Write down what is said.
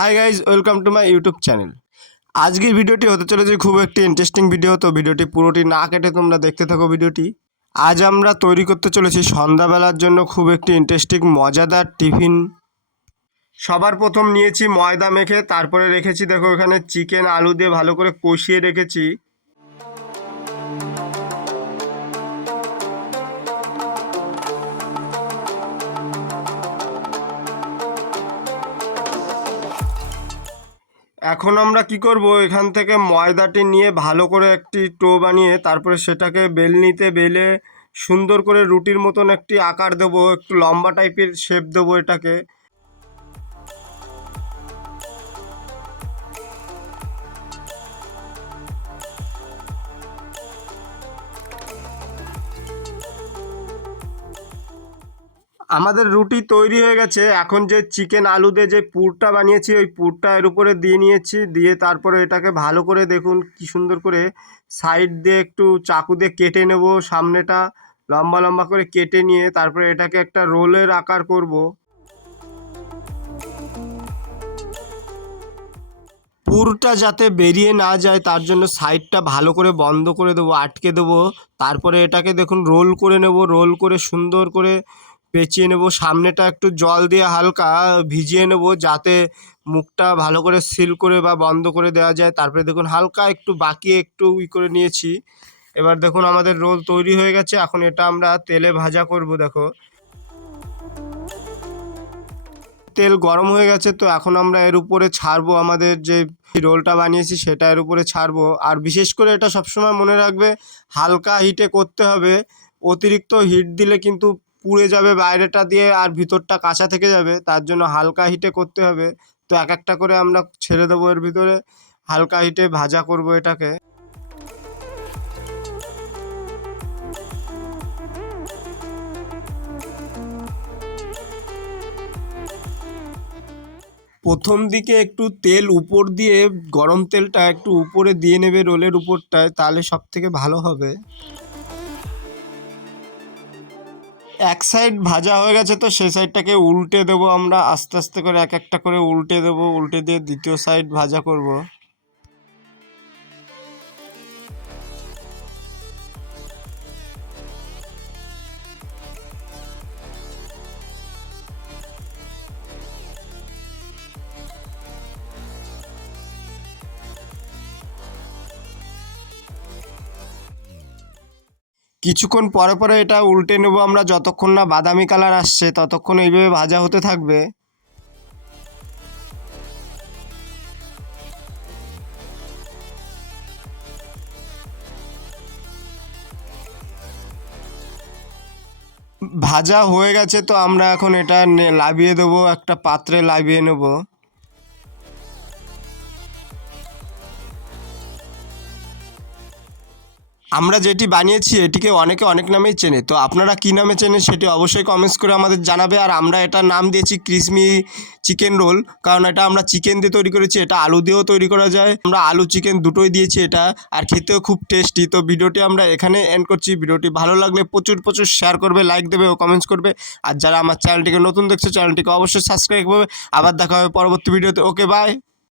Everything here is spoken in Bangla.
Hi guys, welcome to my YouTube channel. আজকের ভিডিওটি হতে চলেছে খুব একটি ইন্টারেস্টিং ভিডিও। তো ভিডিওটি পুরোটি না কেটে তোমরা দেখতে থাকো ভিডিওটি। আজ আমরা তৈরি করতে চলেছি সন্ধ্যাবেলার জন্য খুব একটি ইন্টারেস্টিং মজাদার টিফিন। সবার প্রথম নিয়েছি ময়দা মেখে, তারপরে রেখেছি দেখো এখানে চিকেন আলু দিয়ে ভালো করে কষিয়ে রেখেছি। এখন আমরা কি করব, এখান থেকে ময়দাটি নিয়ে ভালো করে একটি টো বানিয়ে তারপরে সেটাকে বেলনিতে বেলে সুন্দর করে রুটির মতন একটি আকার দেব, একটু লম্বা টাইপের শেপ দেবো এটাকে। আমাদের রুটি তৈরি হয়ে গেছে। এখন যে চিকেন আলু দিয়ে যে পুরটা বানিয়েছি ওই পুরটা এর উপরে দিয়ে নিয়েছি, দিয়ে তারপরে এটাকে ভালো করে দেখুন কি সুন্দর করে সাইড দিয়ে একটু চাকু দিয়ে কেটে নেব, সামনেটা লম্বা লম্বা করে কেটে নিয়ে তারপরে এটাকে একটা রোলের আকার করব। পুরটা যাতে বেরিয়ে না যায় তার জন্য সাইডটা ভালো করে বন্ধ করে দেবো, আটকে দেবো। তারপরে এটাকে দেখুন রোল করে নেব, রোল করে সুন্দর করে পেঁচিয়ে নেব। সামনেটা একটু জল দিয়ে হালকা ভিজিয়ে নেব যাতে মুখটা ভালো করে সিল করে বা বন্ধ করে দেওয়া যায়। তারপরে দেখুন হালকা একটু বাকি একটু করে নিয়েছি। এবার দেখুন আমাদের রোল তৈরি হয়ে গেছে। এখন এটা আমরা তেলে ভাজা করব। দেখো তেল গরম হয়ে গেছে, তো এখন আমরা এর উপরে ছাড়বো আমাদের যে রোলটা বানিয়েছি সেটা এর উপরে ছাড়বো। আর বিশেষ করে এটা সবসময় মনে রাখবে হালকা হিটে করতে হবে। অতিরিক্ত হিট দিলে কিন্তু পুড়ে যাবে বাইরেটা দিয়ে আর ভিতরটা কাঁচা থেকে যাবে, তার জন্য হালকা হিটে করতে হবে। তো এক একটা করে আমরা ছেড়ে দেবো এর ভিতরে, হালকা হিটে ভাজা করব এটাকে। প্রথম দিকে একটু তেল উপর দিয়ে, গরম তেলটা একটু উপরে দিয়ে নেবে রোলের উপরটায়, তাহলে সব থেকে ভালো হবে। এক সাইড ভাজা হয়ে গেছে, তো সেই সাইডটাকে উল্টে দেবো আমরা আস্তে আস্তে করে, এক একটা করে উল্টে দেবো, উল্টে দিয়ে দ্বিতীয় সাইড ভাজা করব। কিছুক্ষণ পরে পরে এটা উল্টে নেব আমরা, যতক্ষণ না বাদামি কালার আসছে ততক্ষণ এইভাবে ভাজা হতে থাকবে। ভাজা হয়ে গেছে, তো আমরা এখন এটা লাভিয়ে দেবো, একটা পাত্রে লাভিয়ে নেব। আমরা যেটি বানিয়েছি এটিকে অনেকে অনেক নামেই চেনে, তো আপনারা কী নামে চেনেন সেটি অবশ্যই কমেন্টস করে আমাদের জানাবে। আর আমরা এটার নাম দিয়েছি ক্রিসমি চিকেন রোল, কারণ এটা আমরা চিকেন দিয়ে তৈরি করেছি, এটা আলু দিয়েও তৈরি করা যায়। আমরা আলু চিকেন দুটোই দিয়েছি এটা, আর খেতেও খুব টেস্টি। তো ভিডিওটি আমরা এখানে এন্ড করছি। ভিডিওটি ভালো লাগলে প্রচুর প্রচুর শেয়ার করবে, লাইক দেবে ও কমেন্টস করবে। আর যারা আমার চ্যানেলটিকে নতুন দেখছে চ্যানেলটিকে অবশ্যই সাবস্ক্রাইব করবে। আবার দেখা হবে পরবর্তী ভিডিওতে। ওকে, বাই।